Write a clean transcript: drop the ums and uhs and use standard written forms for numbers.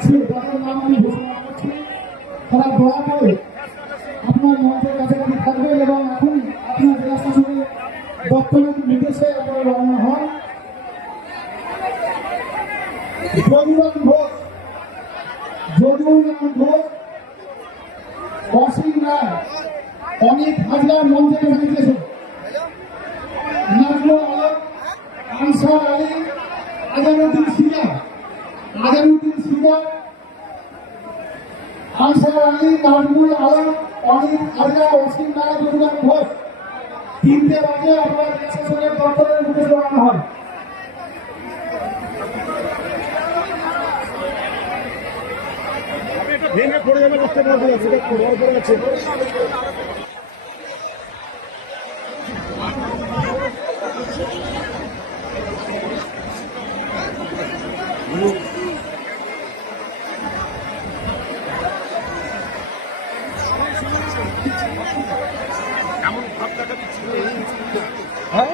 যাচ্ছে তাদের নাম আমি ঘোষণা করছি। তারা দয়া করে আপনার মঞ্চের কাছাকাছি থাকবেন এবং এখন আপনার জেলা শাসকের বর্তমান নির্দেশে আপনারা রওনা হন। যদুরাম ঘোষ, অসীম রায়, অনেক হাজার মঞ্চে এসেছে। নাজমুল আলম, আনসার আলী, আজানুদ্দিন সিরা, আনসার আলী, নাজমুল আলম, অনেক হাজার, অসীম রায়, যদুরাম ঘোষ। 3টে বাজে আপনার শাসনের দপ্তরের মুখে রওনা হয়। ভেঙে পড়ে যাবে, বুঝতে পারবো না, সেটা পড়ে যাচ্ছে। এমন ভাব দেখা দিচ্ছে। হ্যাঁ।